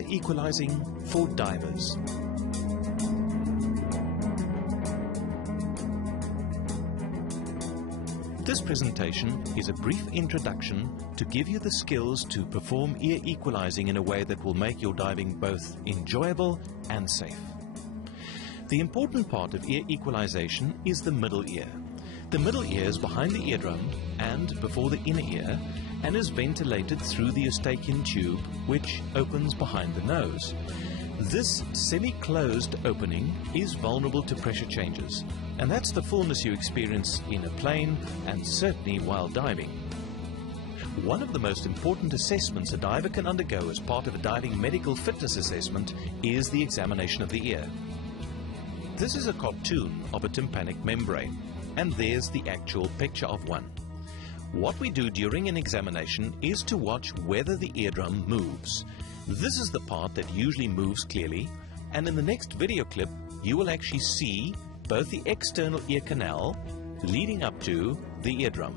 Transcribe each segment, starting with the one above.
ear equalizing for divers. This presentation is a brief introduction to give you the skills to perform ear equalizing in a way that will make your diving both enjoyable and safe. The important part of ear equalization is the middle ear. The middle ear is behind the eardrum and before the inner ear and is ventilated through the Eustachian tube, which opens behind the nose. This semi-closed opening is vulnerable to pressure changes, and that's the fullness you experience in a plane and certainly while diving. One of the most important assessments a diver can undergo as part of a diving medical fitness assessment is the examination of the ear. This is a cartoon of a tympanic membrane, and there's the actual picture of one. What we do during an examination is to watch whether the eardrum moves. This is the part that usually moves clearly, and in the next video clip you will actually see both the external ear canal leading up to the eardrum.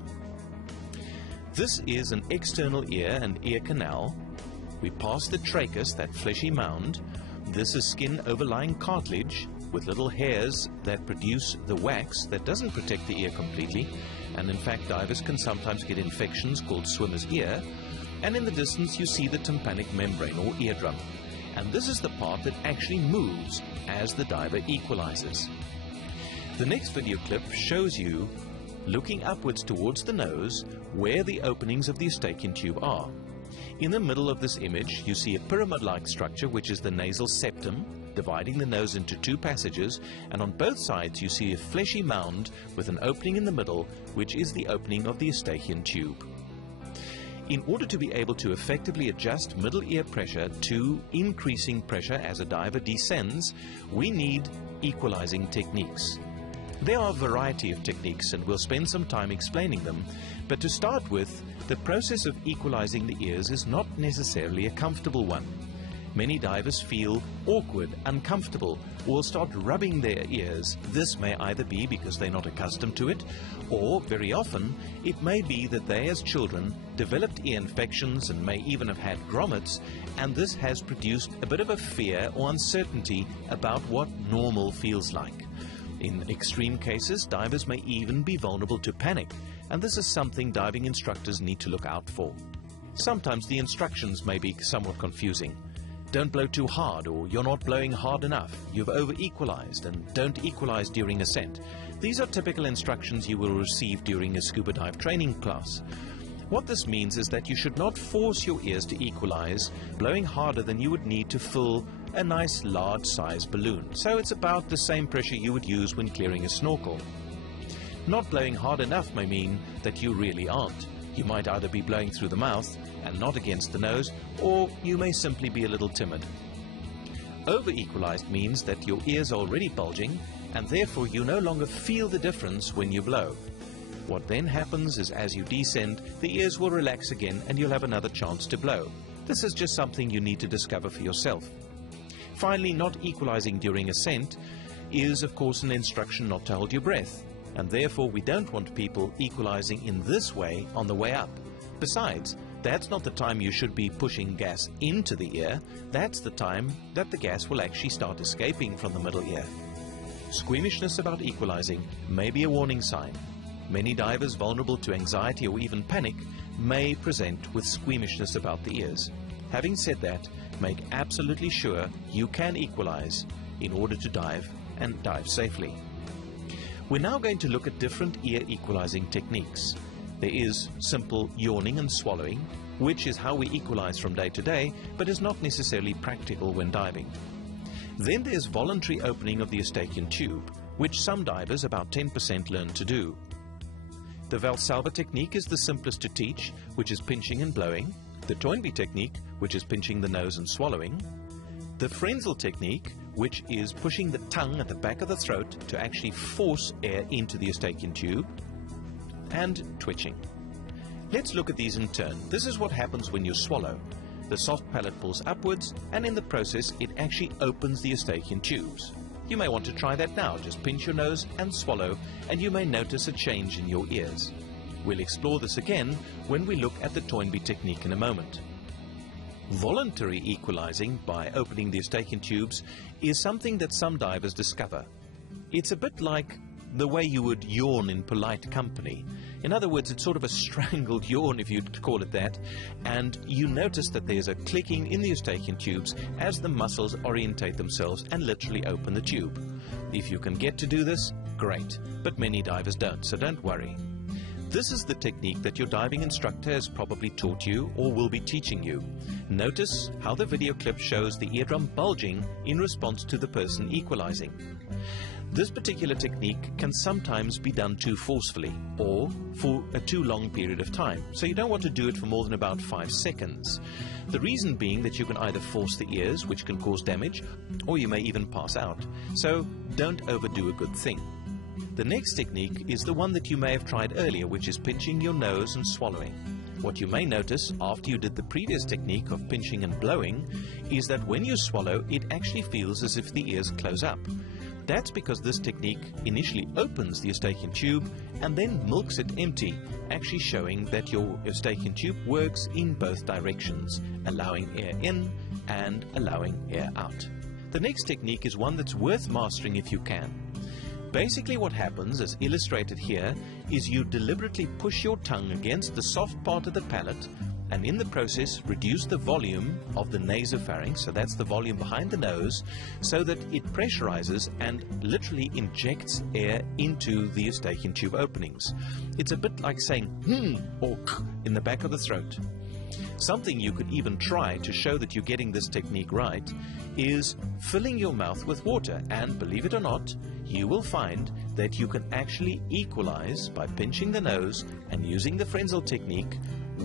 This is an external ear and ear canal. We pass the trachea, that fleshy mound. This is skin overlying cartilage with little hairs that produce the wax that doesn't protect the ear completely, and in fact divers can sometimes get infections called swimmer's ear. And in the distance you see the tympanic membrane or eardrum, and this is the part that actually moves as the diver equalizes. The next video clip shows you looking upwards towards the nose where the openings of the Eustachian tube are. In the middle of this image you see a pyramid-like structure, which is the nasal septum, dividing the nose into two passages, and on both sides you see a fleshy mound with an opening in the middle, which is the opening of the Eustachian tube. In order to be able to effectively adjust middle ear pressure to increasing pressure as a diver descends, we need equalizing techniques. There are a variety of techniques, and we'll spend some time explaining them, but to start with, the process of equalizing the ears is not necessarily a comfortable one. Many divers feel awkward, uncomfortable, or will start rubbing their ears. This may either be because they're not accustomed to it, or very often it may be that they as children developed ear infections and may even have had grommets, and this has produced a bit of a fear or uncertainty about what normal feels like. In extreme cases, divers may even be vulnerable to panic, and this is something diving instructors need to look out for. Sometimes the instructions may be somewhat confusing. Don't blow too hard, or you're not blowing hard enough, you've over-equalized, and don't equalize during ascent. These are typical instructions you will receive during a scuba dive training class. What this means is that you should not force your ears to equalize, blowing harder than you would need to fill a nice large size balloon. So it's about the same pressure you would use when clearing a snorkel. Not blowing hard enough may mean that you really aren't. You might either be blowing through the mouth and not against the nose, or you may simply be a little timid. Over-equalized means that your ears are already bulging, and therefore you no longer feel the difference when you blow. What then happens is, as you descend, the ears will relax again and you'll have another chance to blow. This is just something you need to discover for yourself. Finally, not equalizing during ascent is of course an instruction not to hold your breath, and therefore we don't want people equalizing in this way on the way up. Besides, that's not the time you should be pushing gas into the ear. That's the time that the gas will actually start escaping from the middle ear. Squeamishness about equalizing may be a warning sign. Many divers vulnerable to anxiety or even panic may present with squeamishness about the ears. Having said that, make absolutely sure you can equalize in order to dive and dive safely. We're now going to look at different ear equalizing techniques. There is simple yawning and swallowing, which is how we equalize from day to day, but is not necessarily practical when diving. Then there's voluntary opening of the Eustachian tube, which some divers, about 10%, learn to do. The Valsalva technique is the simplest to teach, which is pinching and blowing. The Toynbee technique, which is pinching the nose and swallowing. The Frenzel technique, which is pushing the tongue at the back of the throat to actually force air into the Eustachian tube. And twitching. Let's look at these in turn. This is what happens when you swallow. The soft palate pulls upwards, and in the process it actually opens the Eustachian tubes. You may want to try that now. Just pinch your nose and swallow, and you may notice a change in your ears. We'll explore this again when we look at the Toynbee technique in a moment. Voluntary equalizing by opening the Eustachian tubes is something that some divers discover. It's a bit like the way you would yawn in polite company. In other words, it's sort of a strangled yawn, if you'd call it that, and you notice that there's a clicking in the Eustachian tubes as the muscles orientate themselves and literally open the tube. If you can get to do this, great, but many divers don't, so don't worry. This is the technique that your diving instructor has probably taught you or will be teaching you. Notice how the video clip shows the eardrum bulging in response to the person equalizing. This particular technique can sometimes be done too forcefully or for a too long period of time, so you don't want to do it for more than about 5 seconds. The reason being that you can either force the ears, which can cause damage, or you may even pass out. So don't overdo a good thing. The next technique is the one that you may have tried earlier, which is pinching your nose and swallowing. What you may notice after you did the previous technique of pinching and blowing is that when you swallow, it actually feels as if the ears close up. That's because this technique initially opens the Eustachian tube and then milks it empty, actually showing that your Eustachian tube works in both directions, allowing air in and allowing air out. The next technique is one that's worth mastering if you can. Basically what happens, as illustrated here, is you deliberately push your tongue against the soft part of the palate and in the process reduce the volume of the nasopharynx, so that's the volume behind the nose, so that it pressurizes and literally injects air into the Eustachian tube openings. It's a bit like saying or k in the back of the throat. Something you could even try to show that you're getting this technique right is filling your mouth with water, and believe it or not, you will find that you can actually equalize by pinching the nose and using the Frenzel technique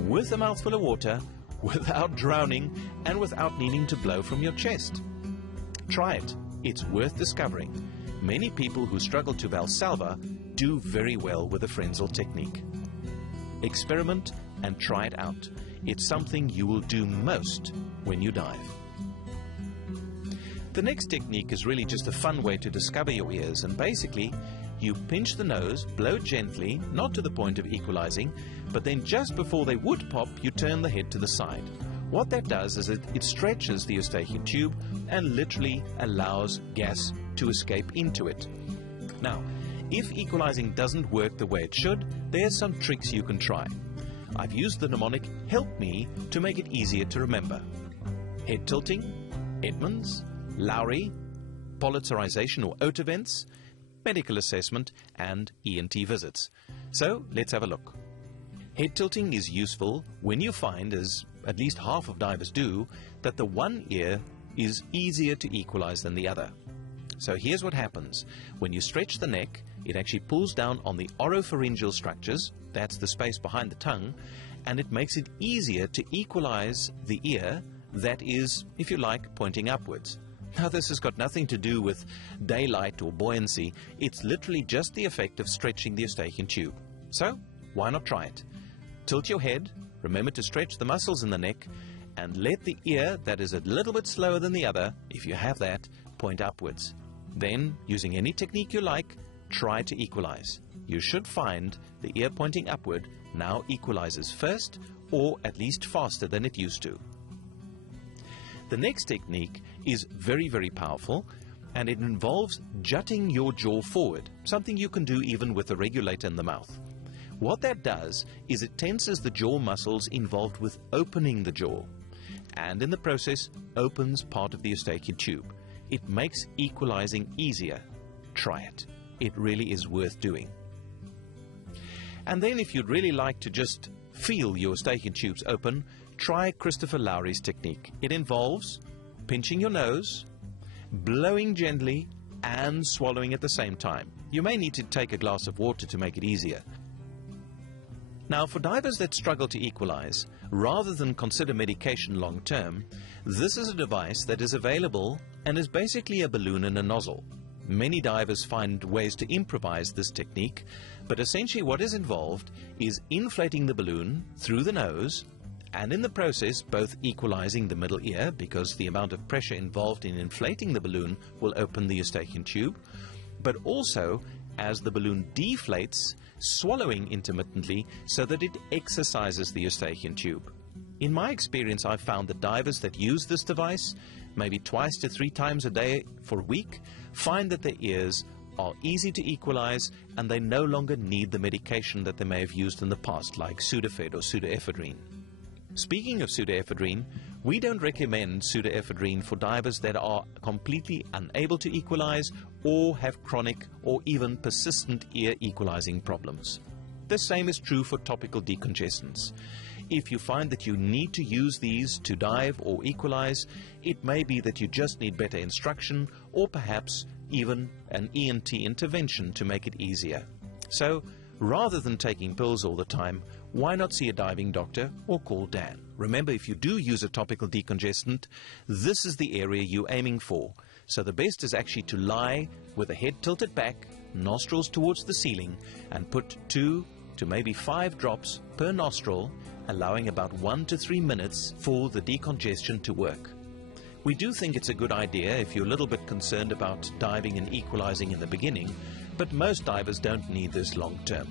with a mouthful of water, without drowning and without needing to blow from your chest. Try it. It's worth discovering. Many people who struggle to Valsalva do very well with the Frenzel technique. Experiment and try it out. It's something you will do most when you dive. The next technique is really just a fun way to discover your ears, and basically you pinch the nose, blow gently, not to the point of equalizing, but then just before they would pop, you turn the head to the side. What that does is it stretches the Eustachian tube and literally allows gas to escape into it. Now, if equalizing doesn't work the way it should, there's some tricks you can try. I've used the mnemonic Help Me to make it easier to remember. Head tilting, Edmonds, Lowry, politzerization or OAT events, medical assessment, and ENT visits. So let's have a look. Head tilting is useful when you find, as at least half of divers do, that the one ear is easier to equalize than the other. So here's what happens. When you stretch the neck, it actually pulls down on the oropharyngeal structures, that's the space behind the tongue, and it makes it easier to equalize the ear that is, if you like, pointing upwards. Now, this has got nothing to do with daylight or buoyancy. It's literally just the effect of stretching the Eustachian tube. So, why not try it? Tilt your head, remember to stretch the muscles in the neck, and let the ear that is a little bit slower than the other, if you have that, point upwards. Then, using any technique you like, try to equalize. You should find the ear pointing upward now equalizes first, or at least faster than it used to. The next technique is very, very powerful, and it involves jutting your jaw forward, something you can do even with a regulator in the mouth. What that does is it tenses the jaw muscles involved with opening the jaw, and in the process opens part of the Eustachian tube. It makes equalizing easier. Try it. It really is worth doing. And then if you'd really like to just feel your Eustachian tubes open, try Christopher Lowry's technique. It involves pinching your nose, blowing gently, and swallowing at the same time. You may need to take a glass of water to make it easier. Now, for divers that struggle to equalize, rather than consider medication long term, this is a device that is available and is basically a balloon and a nozzle. Many divers find ways to improvise this technique, but essentially what is involved is inflating the balloon through the nose, and in the process both equalizing the middle ear, because the amount of pressure involved in inflating the balloon will open the Eustachian tube, but also, as the balloon deflates, swallowing intermittently so that it exercises the Eustachian tube. In my experience, I've found that divers that use this device, maybe 2 to 3 times a day for a week, find that their ears are easy to equalize and they no longer need the medication that they may have used in the past, like Sudafed or pseudoephedrine. Speaking of pseudoephedrine, we don't recommend pseudoephedrine for divers that are completely unable to equalize or have chronic or even persistent ear equalizing problems. The same is true for topical decongestants. If you find that you need to use these to dive or equalize, it may be that you just need better instruction or perhaps even an ENT intervention to make it easier. So, rather than taking pills all the time, why not see a diving doctor or call Dan? Remember, if you do use a topical decongestant, this is the area you're aiming for. So the best is actually to lie with the head tilted back, nostrils towards the ceiling, and put 2 to maybe 5 drops per nostril, allowing about 1 to 3 minutes for the decongestion to work. We do think it's a good idea if you're a little bit concerned about diving and equalizing in the beginning, but most divers don't need this long term.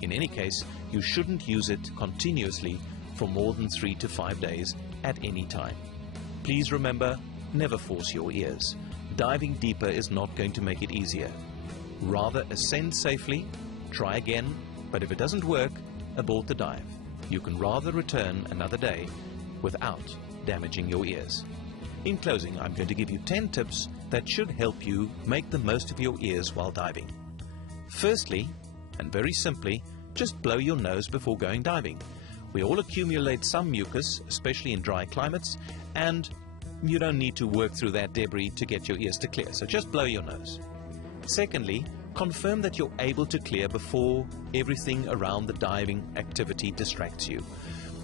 In any case, you shouldn't use it continuously for more than 3 to 5 days at any time. Please remember, never force your ears. Diving deeper is not going to make it easier. Rather ascend safely, try again, but if it doesn't work, abort the dive. You can rather return another day without damaging your ears. In closing, I'm going to give you 10 tips that should help you make the most of your ears while diving. Firstly, and very simply, just blow your nose before going diving. We all accumulate some mucus, especially in dry climates, and you don't need to work through that debris to get your ears to clear, so just blow your nose. Secondly, confirm that you're able to clear before everything around the diving activity distracts you.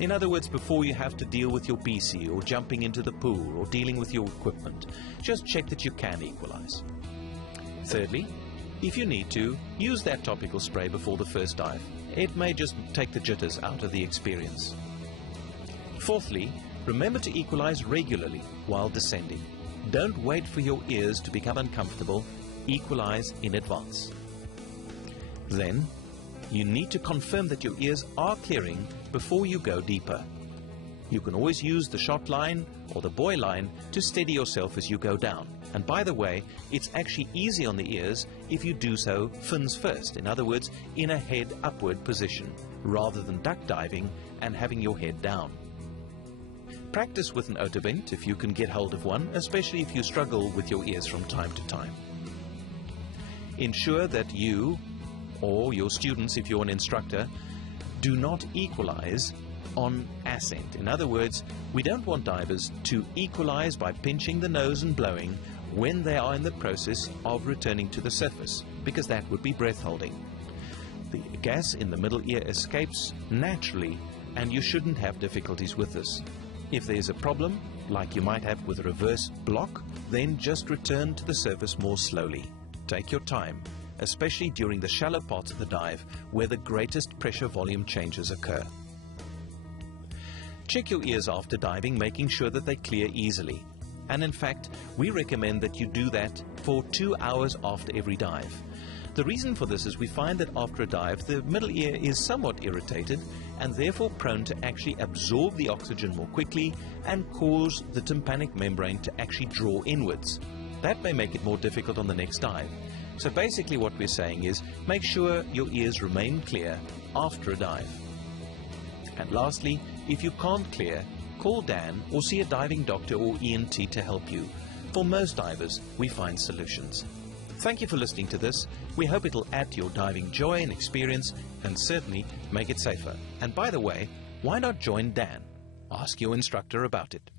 In other words, before you have to deal with your PC or jumping into the pool or dealing with your equipment, just check that you can equalize. Thirdly, if you need to, use that topical spray before the first dive. It may just take the jitters out of the experience. Fourthly, remember to equalize regularly while descending. Don't wait for your ears to become uncomfortable. Equalize in advance. Then, you need to confirm that your ears are clearing before you go deeper. You can always use the shot line or the buoy line to steady yourself as you go down. And by the way, it's actually easy on the ears if you do so fins first. In other words, in a head upward position, rather than duck diving and having your head down. Practice with an Otavent if you can get hold of one, especially if you struggle with your ears from time to time. Ensure that you, or your students if you're an instructor, do not equalize on ascent. In other words, we don't want divers to equalize by pinching the nose and blowing when they are in the process of returning to the surface, because that would be breath holding. The gas in the middle ear escapes naturally, and you shouldn't have difficulties with this. If there's a problem, like you might have with a reverse block, then just return to the surface more slowly. Take your time, especially during the shallow parts of the dive where the greatest pressure volume changes occur. Check your ears after diving, making sure that they clear easily. And in fact, we recommend that you do that for 2 hours after every dive. The reason for this is we find that after a dive, the middle ear is somewhat irritated and therefore prone to actually absorb the oxygen more quickly and cause the tympanic membrane to actually draw inwards. That may make it more difficult on the next dive. So basically what we're saying is make sure your ears remain clear after a dive. And lastly, if you can't clear, call Dan or see a diving doctor or ENT to help you. For most divers, we find solutions. Thank you for listening to this. We hope it'll add to your diving joy and experience and certainly make it safer. And by the way, why not join Dan? Ask your instructor about it.